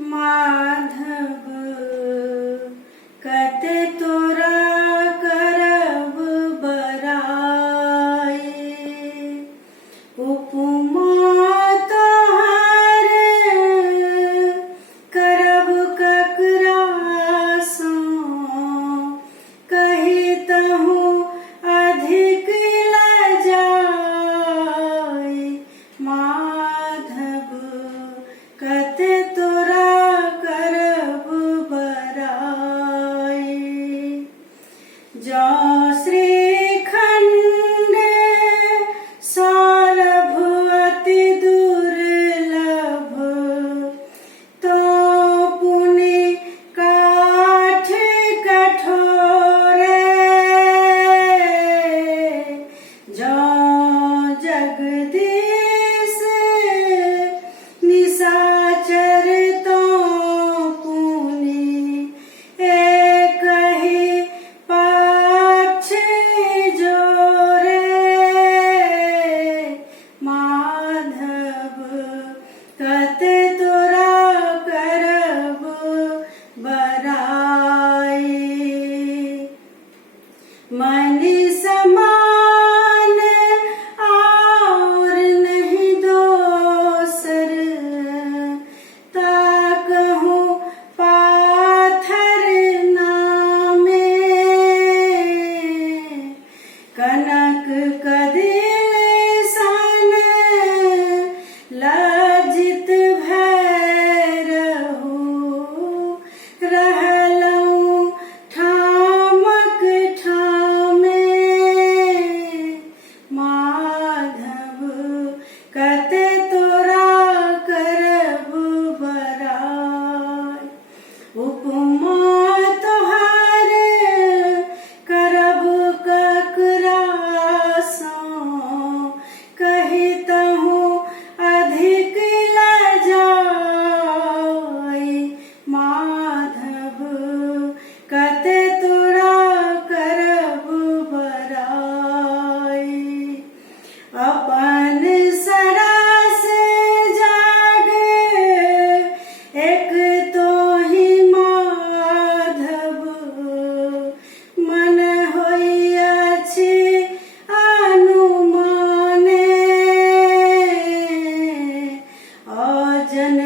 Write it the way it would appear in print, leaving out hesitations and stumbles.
माधव कते तोरा करब बराए, उपमा तोहर करब ककरा सो, कहितहु अधिक लजाए। माधव कते तोरा करब बराए, जो श्रीखंड सौरभ अति दुर्लभ, तो पुनि काठ कठोर, जो जगदीश निशाचर तो पुनि एक ही पक्ष जोरे। माधव कते तोरा करब बराए, मन समान और नहीं दोसर, ताकहु पाथर नामे। कनक कदिल सन लज्जित भय रहू, रहलहुँ ठामक ठामे। माधव कते तोरा करब बराए, उपमा तोहर करब ककरा सो, कहितहु अधिक लजाए। माधव कते तोरा करब बराए, अपन सरस जागे एक तो ही माधव, मन होइअछि अनुमाने। अजन